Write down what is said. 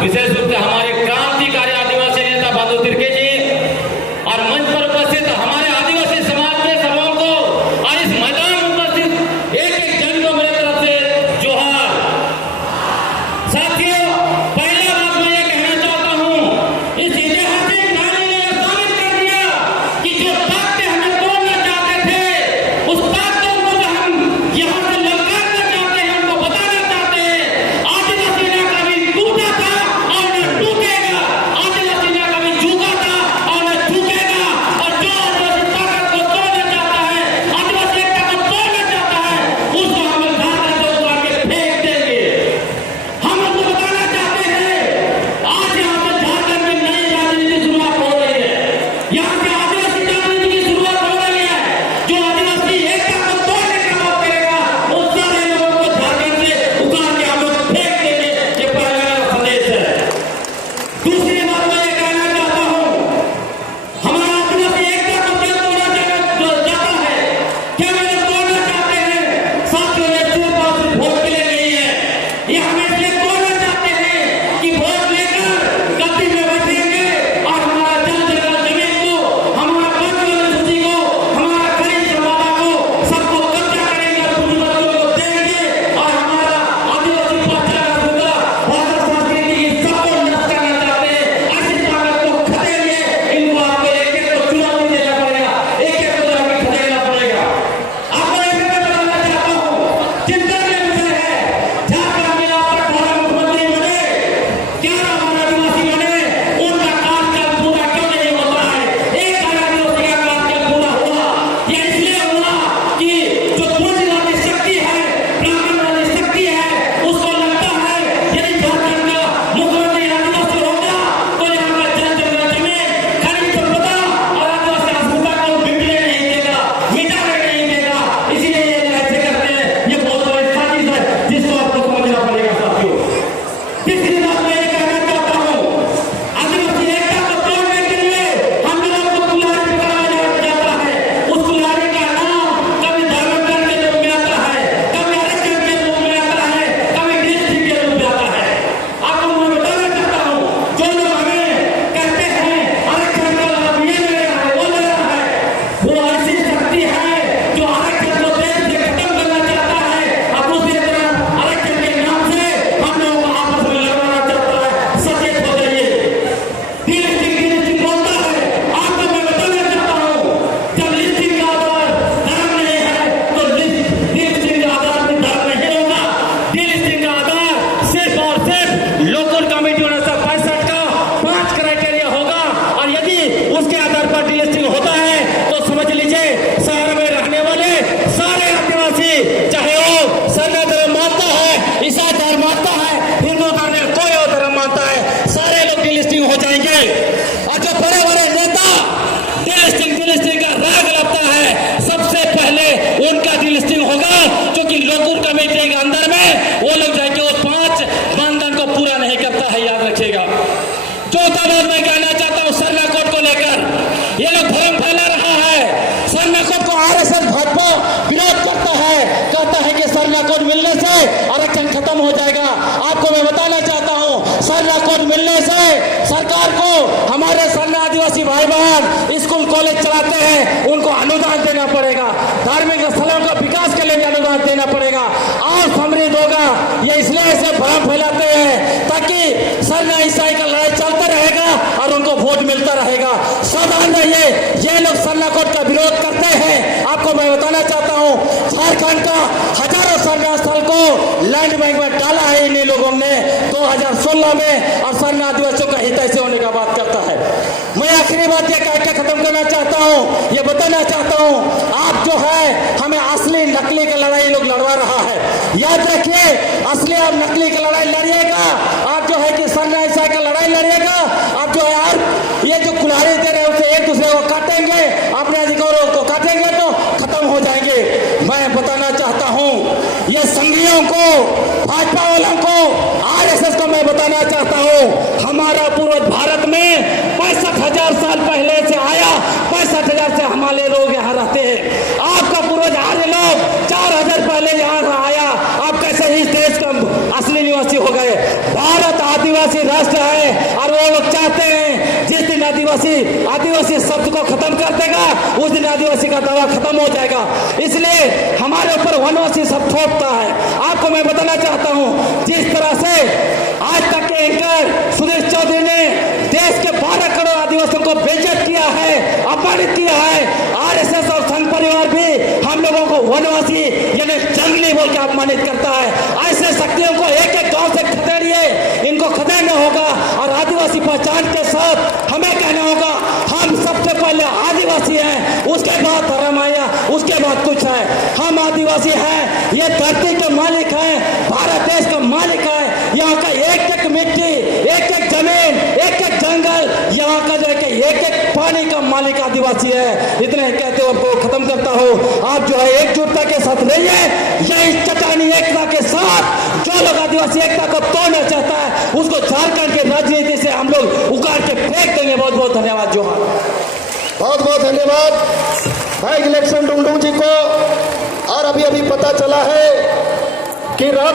विशेष रूप से हमारे क्रांतिकारी आदिवासी नेता बहादुर तिर्की जी और मंच पर उपस्थित हमारे आदिवासी समाज के सभाओं को और इस मैदान में उपस्थित एक एक जन को मेरी तरफ से जोहार। साथियों, पहला बात मैं ये कहना चाहता हूँ, इस ऐतिहासिक कहानी ने यह साबित कर दिया कि जो ताकतें हमें तोड़ना चाहते थे, उस ताकतों को जो हम यहाँ से ललकारना चाहते हैं, उनको बताना चाहते हैं, आदिवासी ने कभी टूटा था और न टूटेगा, आदिवासी ने कभी झुका था और न झुकेगा। और जो आदिवासी ताकत को तोड़ना चाहता है, आदिवासी एकता को तोड़ना चाहता है, उसको हम झारखंड से उतार के फेंक देंगे। हम उसको बताना चाहते हैं, आज यहाँ से झारखंड में नई राजनीति की शुरुआत हो रही है, यहाँ से आदिवासी राजनीति की शुरुआत हो रही है। जो आदिवासी एकता को तोड़ने का काम करेगा, उस सारे लोगों को झारखंड से उतार के हम लोग फेंक देंगे। ये पहला मेरा संदेश है। दूसरी बात मैं ये कहना चाहता हूँ, हमारा आदिवासी एकता को क्या तोड़ा जाता है, क्या वे लोग तोड़ना चाहते हैं? साथियों, ये सिर्फ और सिर्फ वोट के लिए नहीं है, ये हम इसलिए तोड़ना चाहते हैं कि वोट लेकर गद्दी में बैठेंगे और हमारा जल जंगल जमीन को, हमारा पंचवटी सूची को, हमारा खनिज संपदा को सबको कब्जा करेंगे और पूंजीपतियों को देंगे और हमारा आदिवासी पहचान होगा, भाषा संस्कृति की सबको नष्ट करना चाहते हैं। ऐसी ताकत को खदेड़िए, इनको आपको एक एक को चुनाव भी देना पड़ेगा, एक एक को जाके खदेड़ना पड़ेगा। आपको एक बात बताना चाहता हूँ, चिंता का विषय है, झारखंड में आप तक हमारा मुख्यमंत्री बने, क्या हमारा आदिवासी बने, उनका कार्यकाल पूरा क्यों नहीं होता है? एक आदिवासी का कार्यकाल पूरा हुआ, यह इसलिए हुआ कि जो पूंजीवादी शक्ति है, ब्राह्मणवादी शक्ति है, उसको लगता है यदि झारखंड का मुख्यमंत्री आदिवासी होगा तो यहाँ का जल जंगल जमीन, खनिज संपदा और आदिवासी अस्मिता को बिगड़ने नहीं देगा, मिटाने नहीं देगा। इसीलिए ये लोग ऐसे करते हैं। ये बहुत बड़ी साजिश है जिसको आपको समझना पड़ेगा। साथियों, तीसरी बात मैं ये कहना चाहता हूँ, आदिवासी एकता को तोड़ने के लिए हम लोगों को कुल्हाड़ी पकड़ाया जाता है। उस कुल्हाड़ी का नाम कभी धर्मांतरण के रूप में आता है, कभी आरक्षण के रूप में आता है, कभी डिस्ट्रिक्ट के रूप में आता है। आपको मैं बताना चाहता हूँ, जो लोग हमें कहते हैं आरक्षण का लाभ ये ले रहा है, वो ले रहा है, वो ऐसी शक्ति है जो आरक्षण को देश से खत्म करना चाहता है और दूसरी तरफ आरक्षण के नाम से हम लोगों को आपस में लड़वाना चाहता है। सचेत हो जाइए। लिस्टिंग बोलता है, आपको मैं बताना चाहता हूँ, जब लिस्टिंग का आधार धर्म नहीं है तो लिस्टिंग का आधार भी धर्म नहीं होगा। लिस्टिंग का आधार सिर्फ और सिर्फ लोकल कमेटी 1965 का 5 क्राइटेरिया होगा और यदि उसके आधार पर डिलिस्टिंग होता है तो समझ लीजिए शहर में रहने वाले सारे आदिवासी, चाहे वो सरना धर्म मानता है, ईसाई धर्म मानता है, हिंदू धर्म में कोई और धर्म मानता है, सारे लोग डिलिस्टिंग हो जाएंगे। और जो बड़े बड़े नेता डिलिस्टिंग का राग लगता है, सबसे पहले उनका डिलिस्टिंग होगा, क्योंकि लोकल कमेटी के अंदर में वो लोग जाएंगे, वो 5 मानदंड को पूरा नहीं करता है, याद रखिएगा। चौथा बात मैं कहना चाहता हूँ, सरना कोड को लेकर ये लोग भ्रम फैला रहा है। सरना कोड को आरएसएस भाजपा विरोध करता है, कहता है कि सरना कोड मिलने से आरक्षण खत्म हो जाएगा। आपको मैं बताना चाहता हूँ, सरना कोड मिलने से सरकार को हमारे सरना आदिवासी भाई बहन स्कूल कॉलेज चलाते हैं, उनको अनुदान देना पड़ेगा, धार्मिक स्थलों का विकास के लिए भी अनुदान देना पड़ेगा और समृद्ध होगा। ये इसलिए ऐसे भ्रम फैलाते हैं ताकि सरना ईसाई का लड़ाई चलता रहेगा और उनको वोट मिलता रहेगा। सावधान रहिए, ये लोग सरना कोड का विरोध करते हैं। आपको मैं बताना चाहता हूँ, झारखंड का हजारों सरना स्थल को लैंड बैंक में डाला है इन लोगों ने 2016 में, और सरना आदिवासियों का हित ऐसे होने का बात करता है। मैं आखिरी बात ये कह के खत्म करना चाहता हूँ, ये बताना चाहता हूँ, आप जो है हमें असली नकली की लड़ाई लोग लड़वा रहा है। याद रखिए, असली और नकली की लड़ाई लड़िएगा। आप जो है कि सरना ईसाई का लड़ाई लड़िएगा, आप जो है यार ये जो कुल्हाड़ी दे रहे हैं उसे एक दूसरे को काटेंगे, अपने अधिकारों को काटेंगे तो खत्म हो जाएंगे। मैं बताना चाहता हूँ, ये संघियों को, भाजपा वालों को, आरएसएस को मैं बताना चाहता हूँ, हमारा पूर्वज भारत में 65,000 साल पहले से आया, 65,000 से हमारे लोग यहाँ रहते हैं। आपका पूर्वज आर्य लोग 4,000 पहले यहाँ आया, आप कैसे इस देश का असली निवासी हो गए? भारत आदिवासी राष्ट्र है और वो लोग चाहते हैं जिस दिन आदिवासी शब्द को खत्म कर देगा उस दिन आदिवासी का दावा खत्म हो जाएगा। इसलिए हमारे ऊपर वनवासी शब्द थोपता है। आपको मैं बताना चाहता हूं, जिस तरह से आज तक के एंकर सुरेश चौधरी ने देश के 12 करोड़ आदिवासियों को बेइज्जत किया है, अपमानित किया है, आरएसएस और संघ परिवार भी हम लोगों को वनवासी यानी जंगली बोल के अपमानित करता है। ऐसे शक्तियों को एक एक गांव से खदेड़िए, इनको खदेड़ना होगा और आदिवासी पहचान के साथ हमें कहना होगा हम सबसे पहले आदिवासी हैं, उसके बाद धर्म आया, उसके बाद कुछ है। हम आदिवासी हैं, ये धरती के मालिक हैं, भारत देश का मालिक है। यहाँ का एक एक मिट्टी, एक एक जमीन, एक एक जंगल, यहाँ का जो है कि एक एक पानी का मालिक आदिवासी है। इतने कहते हुए आपको खत्म करता हूँ। आप जो है एकजुटता के साथ रहिए, यही चट्टानी एकता के साथ। जो लोग आदिवासी एकता को तोड़ना चाहता है उसको झारखंड की राजनीति से हम लोग उखाड़ के फेंक देंगे। बहुत बहुत धन्यवाद। जोहार। बहुत बहुत धन्यवाद भाई इलेक्शन डुंगडुंग जी को। और अभी पता चला है कि रात